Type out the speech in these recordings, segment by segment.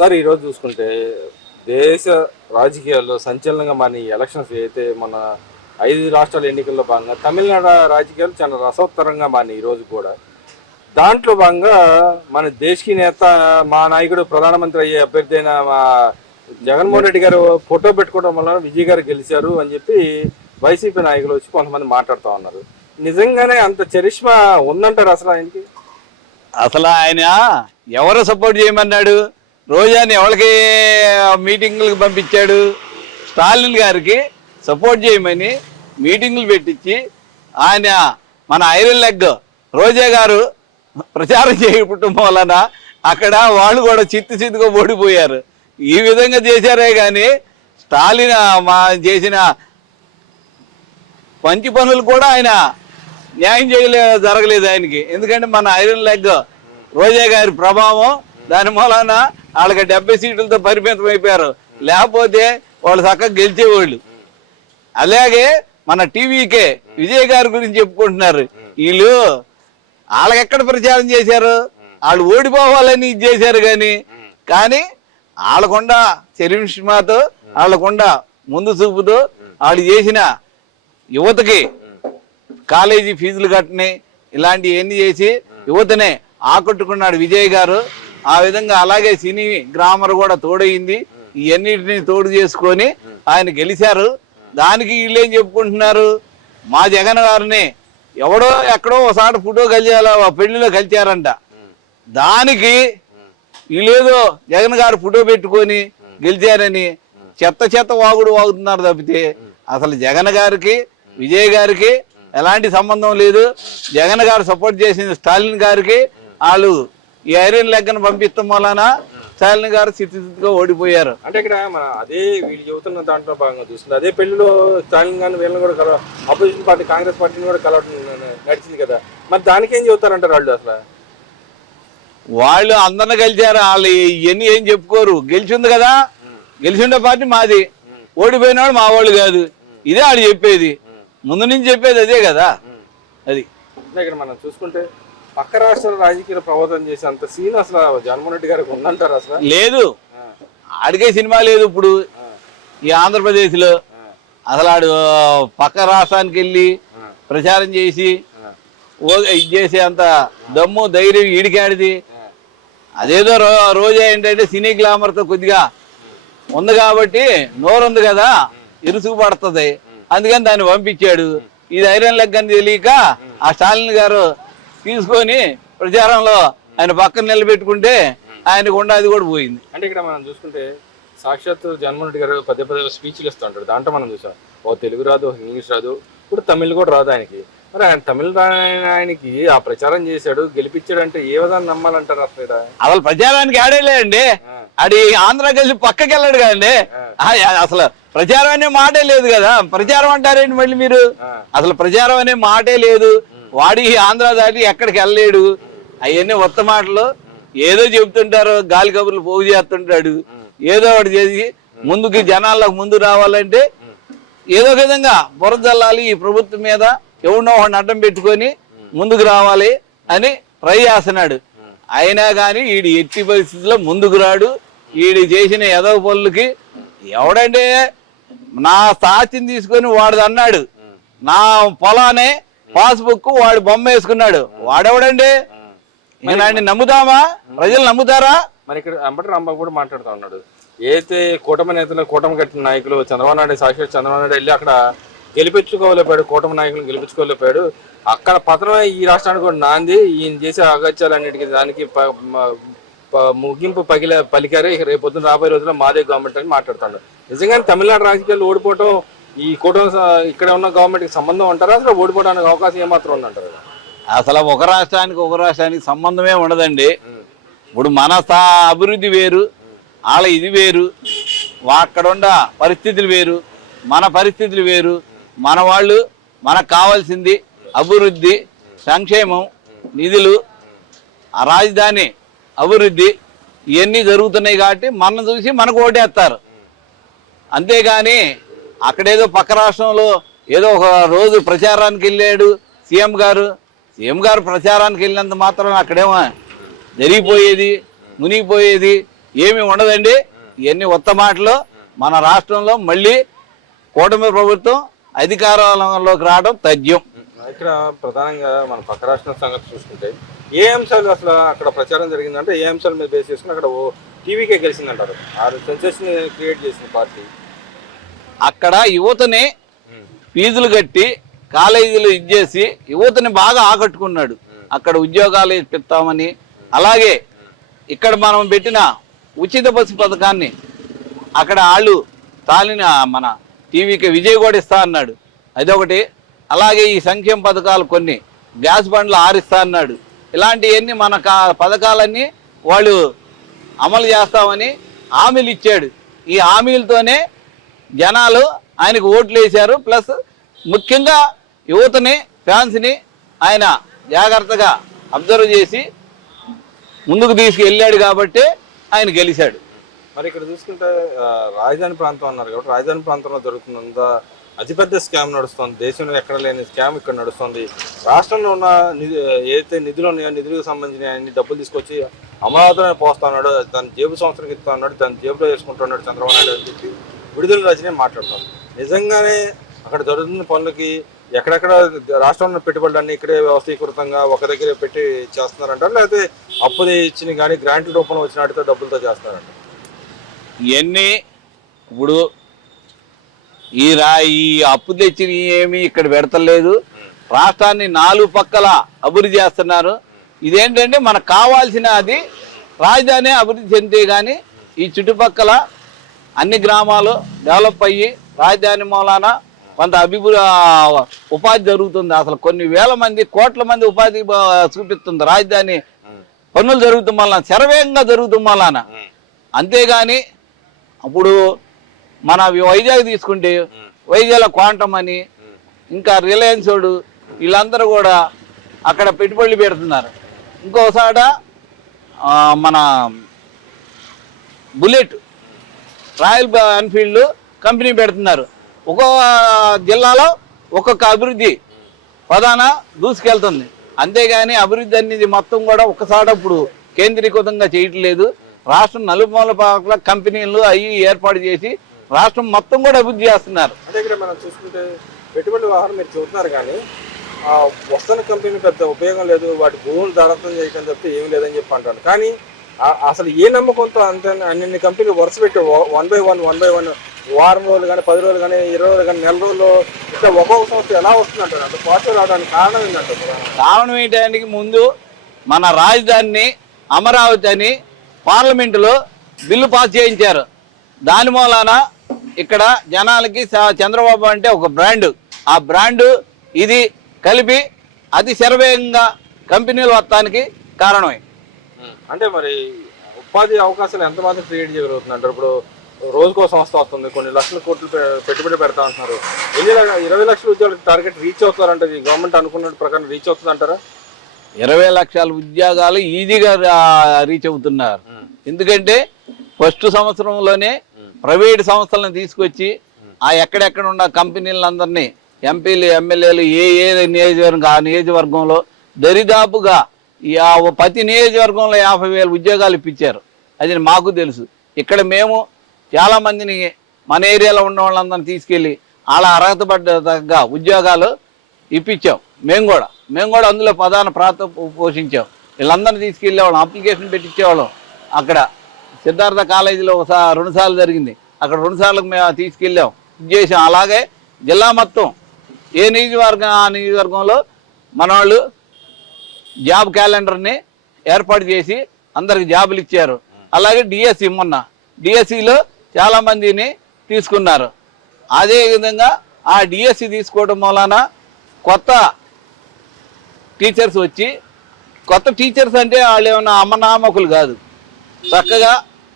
Sir ఈరోజు చూసుకుంటే దేశ రాజకీయాల్లో సంచలనంగా మన ఎలక్షన్స్ అయితే మన 5 రాష్ట్రాల ఎన్నికల్లో భాగంగా తమిళనాడు రాజకీయాలు చాలా రసవత్తరంగా మారినాయి ఈరోజు కూడా. దాంట్లో భాగంగా మన దేశీ నేత మా నాయకుడు ప్రధానమంత్రి అయ్యే అభ్యర్థి అయిన మా జగన్మోహన్ రెడ్డి గారు ఫోటో పెట్టుకోవడం వల్ల విజయ్ గారు గెలిచారు అని చెప్పి వైసీపీ నాయకులు వచ్చి కొంతమంది మాట్లాడుతూ ఉన్నారు. నిజంగానే అంత చరిష్మా ఉందంటారు అసలు ఆయనకి? అసలు ఆయన ఎవరు సపోర్ట్ చేయమన్నాడు? రోజాని ఎవరికి మీటింగులకు పంపించాడు? స్టాలిన్ గారికి సపోర్ట్ చేయమని మీటింగులు పెట్టించి ఆయన మన ఐరన్ లెగ్ రోజా గారు ప్రచారం చేయటం వలన అక్కడ వాళ్ళు కూడా చిత్తుగా ఓడిపోయారు. ఈ విధంగా చేశారే కానీ స్టాలిన్ మా చేసిన మంచి పనులు కూడా ఆయన న్యాయం జరగలేదు ఆయనకి. ఎందుకంటే మన ఐరన్ లెగ్ రోజా గారి ప్రభావం దాని మూలన వాళ్ళకి 70 సీట్లతో పరిమితం అయిపోయారు. లేకపోతే వాళ్ళు చక్కగా గెలిచేవాళ్ళు. అలాగే మన టీవీకే విజయ్ గారి గురించి చెప్పుకుంటున్నారు. వీళ్ళు వాళ్ళకి ఎక్కడ ప్రచారం చేశారు? వాళ్ళు ఓడిపోవాలని ఇది చేశారు. కానీ వాళ్ళకుండా చరిష్మాతో వాళ్ళకుండా ముందు చూపుతో వాళ్ళు చేసిన యువతకి కాలేజీ ఫీజులు కట్టని ఇలాంటివన్నీ చేసి యువతనే ఆకట్టుకున్నాడు విజయ్ గారు. ఆ విధంగా అలాగే సినీ గ్రామర్ కూడా తోడయింది. ఇవన్నిటిని తోడు చేసుకొని ఆయన గెలిచారు. దానికి వీళ్ళు ఏం చెప్పుకుంటున్నారు? మా జగన్ గారిని ఎవడో ఎక్కడో ఒకసారి ఫోటో కలిసేలా పెళ్లిలో కలిచారంట. దానికి వీళ్ళేదో జగన్ గారు ఫోటో పెట్టుకొని గెలిచారని చెత్త వాగుడు వాగుతున్నారు తప్పితే అసలు జగన్ గారికి విజయ్ గారికి ఎలాంటి సంబంధం లేదు. జగన్ గారు సపోర్ట్ చేసిన స్టాలిన్ గారికి వాళ్ళు ఈ ఐరన్ లెగ్గను పంపిస్తాం వలన స్టాలిన్ గారు స్థితిగా ఓడిపోయారు. అంటే ఇక్కడ మన అదే వీళ్ళు చెబుతున్న దాంట్లో భాగంగా చూస్తుంది. అదే పెళ్లిలో స్టాలిన్ గారిని వీళ్ళని కూడా అపోజిషన్ పార్టీ కాంగ్రెస్ పార్టీని కూడా కలవడం నడిచింది కదా. మరి దానికి ఏం చెబుతారంటారు వాళ్ళు? అసలు వాళ్ళు అందరిని గెలిచారు. వాళ్ళు ఇవన్నీ ఏం చెప్పుకోరు. గెలిచింది కదా, గెలిచిండే పార్టీ మాది, ఓడిపోయిన వాళ్ళు మా వాళ్ళు కాదు. ఇదే వాళ్ళు చెప్పేది. ముందు నుంచి చెప్పేది అదే కదా. అది ఇక్కడ మనం చూసుకుంటే పక్క రాష్ట్రాల రాజకీయ ప్రభావితం చేసే అంత సీన్ అసలు జగన్మోహన్ రెడ్డి గారికి ఉందంటారు? అసలు లేదు. ఆడికే సినిమా లేదు ఇప్పుడు ఈ ఆంధ్రప్రదేశ్ లో. అసలు ఆడు పక్క రాష్ట్రానికి వెళ్ళి ప్రచారం చేసి ఇది చేసే అంత దమ్ము ధైర్యం ఈడికాడిది. అదేదో రోజా ఏంటంటే సినీ గ్లామర్తో కొద్దిగా ఉంది కాబట్టి నోరుంది కదా, ఇరుసుకు పడుతుంది. అందుకని దాన్ని పంపించాడు. ఇది ఐరన్ లెగ్ అని తెలియక ఆ స్టాలిన్ గారు తీసుకొని ప్రచారంలో ఆయన పక్కన నిలబెట్టుకుంటే ఆయనకు అది కూడా పోయింది. అంటే ఇక్కడ మనం చూసుకుంటే సాక్షాత్ జగన్మోహన్ రెడ్డి గారు పదే స్పీచ్లు ఇస్తూ ఉంటాడు. దాంట్లో మనం చూసాం ఓ తెలుగు రాదు, ఇంగ్లీష్ రాదు, ఇప్పుడు తమిళ్ కూడా రాదు ఆయనకి. మరి ఆయన తమిళ ఆయనకి ఆ ప్రచారం చేశాడు, గెలిపించాడు అంటే ఏ విధాన్ని నమ్మాలంటారు? అసలు ప్రచారానికి ఆడేలేదండి. అది ఆంధ్ర కలిసి పక్కకి వెళ్ళాడు కదండి. అసలు ప్రచారం అనే మాటే లేదు కదా. ప్రచారం అంటారేంటి మళ్ళీ మీరు? అసలు ప్రచారం అనే మాటే లేదు. వాడి ఆంధ్ర దాటి ఎక్కడికి వెళ్ళలేడు. అవన్నీ కొత్త మాటలు ఏదో చెబుతుంటారు, గాలి కబుర్లు పోగు చేస్తుంటాడు. ఏదో ఒకటి చేసి ముందుకి జనాలకు ముందు రావాలంటే ఏదో విధంగా బురద జల్లాలి ఈ ప్రభుత్వం మీద, ఎవరినో వాడిని అడ్డం పెట్టుకొని ముందుకు రావాలి అని ట్రై చేస్తున్నాడు. అయినా కానీ వీడి ఎట్టి పరిస్థితుల్లో ముందుకు రాడు. వీడి చేసిన ఎదవ పనులకి ఎవడంటే నా సాక్షిని తీసుకొని వాడు అన్నాడు, నా పొలానే పాస్బుక్ వాడు బొమ్మ వేసుకున్నాడు. వాడెవడండి? ఇలాంటి నమ్ముతామా? ప్రజలు నమ్ముతారా? మరి ఇక్కడ అంబటి రాంబాబు కూడా మాట్లాడుతూ ఉన్నాడు. అయితే కూటమి నేతలు, కూటమి కట్టిన నాయకులు చంద్రబాబు నాయుడు, సాక్షాత్ చంద్రబాబు నాయుడు వెళ్ళి అక్కడ గెలిపించుకోలేపాడు, కూటమి నాయకులను గెలిపించుకోలేపాడు. అక్కడ పతనమే ఈ రాష్ట్రానికి కూడా నాంది. ఈయన చేసే అగత్యాలన్నిటికీ దానికి ముగింపు పలికారు. ఇక రేపు పొద్దున రాబోయే రోజుల్లో మాదే గవర్నమెంట్ అని మాట్లాడుతాడు. నిజంగానే తమిళనాడు రాజకీయాలు ఓడిపోవటం ఈ కూటమి ఇక్కడ ఉన్న గవర్నమెంట్కి సంబంధం అంటారా? అసలు ఓడిపోవడానికి అవకాశం ఏమాత్రం ఉందంటారు? అసలు ఒక రాష్ట్రానికి సంబంధమే ఉండదండి. ఇప్పుడు మన అభివృద్ధి వేరు, వాళ్ళ ఇది వేరు, అక్కడున్న పరిస్థితులు వేరు, మన పరిస్థితులు వేరు. మన వాళ్ళు మనకు కావాల్సింది అభివృద్ధి, సంక్షేమం, నిధులు, ఆ రాజధాని అభివృద్ధి ఇవన్నీ జరుగుతున్నాయి కాబట్టి మనం చూసి మనకు ఓటేస్తారు. అంతేగాని అక్కడేదో పక్క రాష్ట్రంలో ఏదో ఒక రోజు ప్రచారానికి వెళ్ళాడు సీఎం గారు ప్రచారానికి వెళ్ళినంత మాత్రం అక్కడేమో జరిగిపోయేది, మునిగిపోయేది ఏమి ఉండదండి. ఇవన్నీ ఉత్త మాటలు. మన రాష్ట్రంలో మళ్ళీ కూటమి ప్రభుత్వం అధికారంలోకి రావడం తథ్యం. ఇక్కడ ప్రధానంగా మన పక్క రాష్ట్రం సంగతి చూసుకుంటే ఏ అంశాలు అసలు అక్కడ ప్రచారం జరిగిందంటే ఏ అంశాల మీద బేస్ చేసుకుని అక్కడ టీవీకే గెలిచిందంటారు. ఆ సెన్సేషన్ క్రియేట్ చేసిన పార్టీ అక్కడ యువతని ఫీజులు కట్టి కాలేజీలు ఇచ్చేసి యువతని బాగా ఆకట్టుకున్నాడు. అక్కడ ఉద్యోగాలు ఇప్పిస్తామని, అలాగే ఇక్కడ మనం పెట్టిన ఉచిత బస్సు పథకాన్ని అక్కడ వాళ్ళు తాలిన మన టీవీకి విజయ్ కూడా ఇస్తా అన్నాడు, అదొకటి. అలాగే ఈ సంక్షేమ పథకాలు కొన్ని గ్యాస్ బండ్లు ఆరిస్తా అన్నాడు. ఇలాంటివన్నీ మన పథకాలన్నీ వాళ్ళు అమలు చేస్తామని హామీలు ఇచ్చాడు. ఈ హామీలతోనే జనాలు ఆయనకు ఓట్లు వేశారు. ప్లస్ ముఖ్యంగా యువతని, ఫ్యాన్స్ని ఆయన జాగ్రత్తగా అబ్జర్వ్ చేసి ముందుకు తీసుకెళ్ళాడు కాబట్టి ఆయన గెలిచాడు. మరి ఇక్కడ చూసుకుంటే రాజధాని ప్రాంతం అన్నారు కాబట్టి రాజధాని ప్రాంతంలో జరుగుతున్నంత అతిపెద్ద స్కామ్ నడుస్తుంది. దేశంలో ఎక్కడ లేని స్కామ్ ఇక్కడ నడుస్తుంది. రాష్ట్రంలో ఉన్న ఏదైతే నిధులు ఉన్నాయో నిధులకు సంబంధించిన అన్ని డబ్బులు తీసుకొచ్చి అమరావతిని పోస్తా ఉన్నాడు, తన జేబు సంవత్సరానికి ఇస్తా ఉన్నాడు, తన జేబులో వేసుకుంటున్నాడు చంద్రబాబు నాయుడు అని చెప్పి విడుదల రజనీ మాట్లాడుతున్నారు. నిజంగానే అక్కడ జరుగుతున్న పనులకి ఎక్కడెక్కడ రాష్ట్రంలో పెట్టుబడులన్నీ ఇక్కడే వ్యవస్థీకృతంగా ఒక దగ్గరే పెట్టి చేస్తున్నారంటారు, లేకపోతే అప్పు ఇచ్చిన కానీ గ్రాంట్ల రూపంలో వచ్చిన వాటితో డబ్బులతో చేస్తున్నారంట? ఇవన్నీ ఇప్పుడు ఈ అప్పు తెచ్చిన ఏమి ఇక్కడ పెడతలేదు. రాష్ట్రాన్ని 4 పక్కల అభివృద్ధి చేస్తున్నారు. ఇదేంటంటే మనకు కావాల్సిన అది రాజధాని అభివృద్ధి చెందితే కానీ ఈ చుట్టుపక్కల అన్ని గ్రామాలు డెవలప్ అయ్యి రాజధాని మూలాన కొంత ఉపాధి జరుగుతుంది. అసలు కొన్ని వేల మంది, కోట్ల మంది ఉపాధి చూపిస్తుంది రాజధాని పనులు జరుగుతాం వలన, శరవేగంగా జరుగుతాం వలన. అంతేగాని అప్పుడు మన వైజాగ్ తీసుకుంటే వైజాగ్ క్వాంటమ్ అని, ఇంకా రిలయన్స్ వాడు, వీళ్ళందరూ కూడా అక్కడ పెట్టుబడులు పెడుతున్నారు. ఇంకోసాట మన బుల్లెట్ రాయల్ ఎన్ఫీల్డ్ కంపెనీ పెడుతున్నారు. ఒక్కో జిల్లాలో ఒక్కొక్క అభివృద్ధి ప్రధాన దూసుకెళ్తుంది. అంతేగాని అభివృద్ధి అనేది మొత్తం కూడా ఒక్కసాట ఇప్పుడు కేంద్రీకృతంగా చేయట్లేదు. రాష్ట్రం నలుమూల పక్కల కంపెనీలు అవి ఏర్పాటు చేసి రాష్ట్రం మొత్తం కూడా అభివృద్ధి చేస్తున్నారు. అంటే ఇక్కడ మనం చూసుకుంటే పెట్టుబడి వ్యవహారం మీరు చూస్తున్నారు, కానీ వస్తున్న కంపెనీ పెద్ద ఉపయోగం లేదు, వాటి భూములు దళితం చేయడం తప్పితే ఏమి లేదని చెప్పి అంటారు. కానీ అసలు ఏ నమ్మకంతో అంతే అన్ని కంపెనీలు వరుస పెట్టి 1 by 1 వారం రోజులు కానీ 10 రోజులు కానీ 20 రోజులు కానీ నెల రోజులు ఇట్లా ఒక్కొక్క సంవత్సరం ఎలా వస్తుందంటారు? అంత పాజిటివ్ రావడానికి కారణం ఏంటంటారు? కారణం ఏంటంటే ముందు మన రాజధానిని అమరావతి అని పార్లమెంటులో బిల్లు పాస్ చేయించారు. దాని మూలాన ఇక్కడ జనాలకి చంద్రబాబు అంటే ఒక బ్రాండ్, ఆ బ్రాండ్ ఇది కలిపి అతి శరవేగంగా కంపెనీలు వస్తానికి కారణమే. అంటే మరి ఉపాధి అవకాశాలు ఎంత మాత్రం క్రియేట్ చేయగలుగుతుంది అంటారు? ఇప్పుడు రోజుకో సంస్థ వస్తుంది, కొన్ని లక్షల కోట్లు పెట్టుబడి పెడతా అంటున్నారు. 20 లక్షల ఉద్యోగాలకు టార్గెట్ రీచ్ అవుతారంటే గవర్నమెంట్ అనుకున్న ప్రకారం రీచ్ అవుతుంది అంటారా? 20 లక్షల ఉద్యోగాలు ఈజీగా రీచ్ అవుతున్నారు. ఎందుకంటే ఫస్ట్ సంవత్సరంలోనే ప్రైవేట్ సంస్థలను తీసుకొచ్చి ఆ ఎక్కడెక్కడ ఉన్న కంపెనీలందరినీ ఎంపీలు, ఎమ్మెల్యేలు ఏ నియోజకవర్గం ఆ నియోజకవర్గంలో దరిదాపుగా ప్రతి నియోజకవర్గంలో 50,000 ఉద్యోగాలు ఇప్పించారు. అది మాకు తెలుసు. ఇక్కడ మేము చాలామందిని మన ఏరియాలో ఉన్న వాళ్ళందరినీ తీసుకెళ్ళి అలా అర్హత పడ్డ ఉద్యోగాలు ఇప్పించాం. మేము కూడా అందులో ప్రధాన పాత్ర పోషించాం. వీళ్ళందరినీ తీసుకెళ్ళేవాళ్ళం, అప్లికేషన్ పెట్టించేవాళ్ళం. అక్కడ సిద్ధార్థ కాలేజీలో 2 సార్లు జరిగింది, అక్కడ 2 సార్లకు మేము తీసుకెళ్ళాం, ఇది చేసాం. అలాగే జిల్లా మొత్తం ఏ నియోజకవర్గం ఆ నియోజకవర్గంలో మన వాళ్ళు జాబ్ క్యాలెండర్ని ఏర్పాటు చేసి అందరికి జాబులు ఇచ్చారు. అలాగే డిఎస్సి మొన్న డిఎస్సిలో చాలామందిని తీసుకున్నారు. అదేవిధంగా ఆ డిఎస్సి తీసుకోవడం వలన కొత్త టీచర్స్ వచ్చి, కొత్త టీచర్స్ అంటే వాళ్ళు ఏమన్నా అమ్మనామకులు కాదు, చక్కగా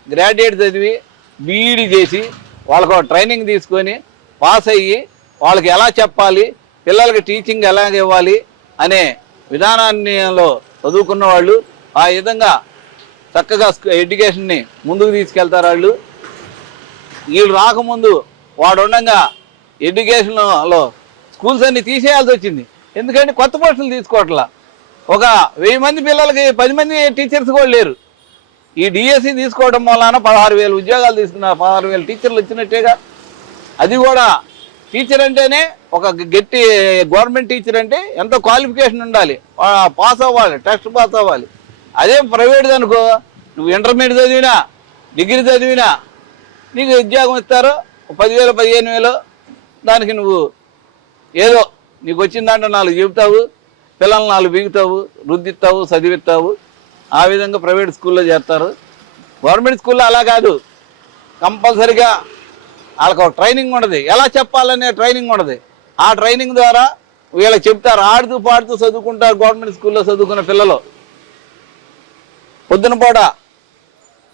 గ్రాడ్యుయేట్ చదివి బీఈడీ చేసి వాళ్ళకు ట్రైనింగ్ తీసుకొని పాస్ అయ్యి వాళ్ళకి ఎలా చెప్పాలి, పిల్లలకి టీచింగ్ ఎలా ఇవ్వాలి అనే విధానాన్నిలో చదువుకున్న వాళ్ళు ఆ విధంగా చక్కగా ఎడ్యుకేషన్ని ముందుకు తీసుకెళ్తారు. వీళ్ళు రాకముందు వాడు ఉండగా ఎడ్యుకేషన్లో స్కూల్స్ అన్ని తీసేయాల్సి వచ్చింది. ఎందుకంటే కొత్త పోస్టులు తీసుకోవట్లా. ఒక 1000 మంది పిల్లలకి 10 మంది టీచర్స్ కూడా లేరు. ఈ డిఎస్సి తీసుకోవడం వలన 16,000 ఉద్యోగాలు తీసుకున్నారు, 16,000 టీచర్లు వచ్చినట్టేగా. అది కూడా టీచర్ అంటేనే ఒక గట్టి గవర్నమెంట్ టీచర్ అంటే ఎంతో క్వాలిఫికేషన్ ఉండాలి, పాస్ అవ్వాలి, టెస్ట్ పాస్ అవ్వాలి. అదే ప్రైవేట్ అనుకో, నువ్వు ఇంటర్మీడియట్ చదివినా డిగ్రీ చదివినా నీకు ఉద్యోగం ఇస్తారు 10,000 15,000. దానికి నువ్వు ఏదో నీకు వచ్చిన దాంట్లో 4 చెబుతావు, పిల్లలు 4 బిగుతావు, రుద్దిస్తావు, చదివిస్తావు. ఆ విధంగా ప్రైవేట్ స్కూల్లో చేస్తారు. గవర్నమెంట్ స్కూల్లో అలా కాదు, కంపల్సరిగా వాళ్ళకి ఒక ట్రైనింగ్ ఉండదు, ఎలా చెప్పాలనే ట్రైనింగ్ ఉండదు. ఆ ట్రైనింగ్ ద్వారా వీళ్ళకి చెప్తారు, ఆడుతూ పాడుతూ చదువుకుంటారు. గవర్నమెంట్ స్కూల్లో చదువుకున్న పిల్లలు పొద్దున పూట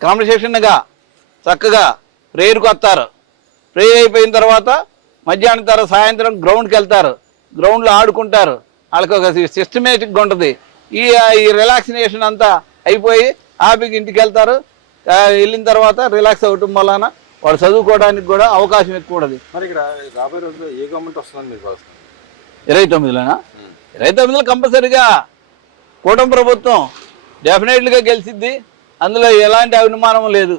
కాంపిటీషన్గా చక్కగా ప్రేయర్కి వస్తారు. ప్రేయర్ అయిపోయిన తర్వాత మధ్యాహ్నం తర్వాత సాయంత్రం గ్రౌండ్కి వెళ్తారు, గ్రౌండ్లో ఆడుకుంటారు. వాళ్ళకి ఒక సిస్టమేటిక్గా ఉంటుంది. ఈ రిలాక్సినేషన్ అంతా అయిపోయి హ్యాపీగా ఇంటికి వెళ్తారు. వెళ్ళిన తర్వాత రిలాక్స్ అవ్వటం వలన వాడు చదువుకోవడానికి కూడా అవకాశం ఎక్కువ ఉండదు. మరి ఇక్కడ రాబోయే రోజుల్లో ఏ గవర్నమెంట్ వస్తుందని మీరు భావిస్తున్నారు? 29లోనా? 29లో కంపల్సరిగా కూటమి ప్రభుత్వం డెఫినెట్లీగా గెలిచిద్ది. అందులో ఎలాంటి అనుమానం లేదు.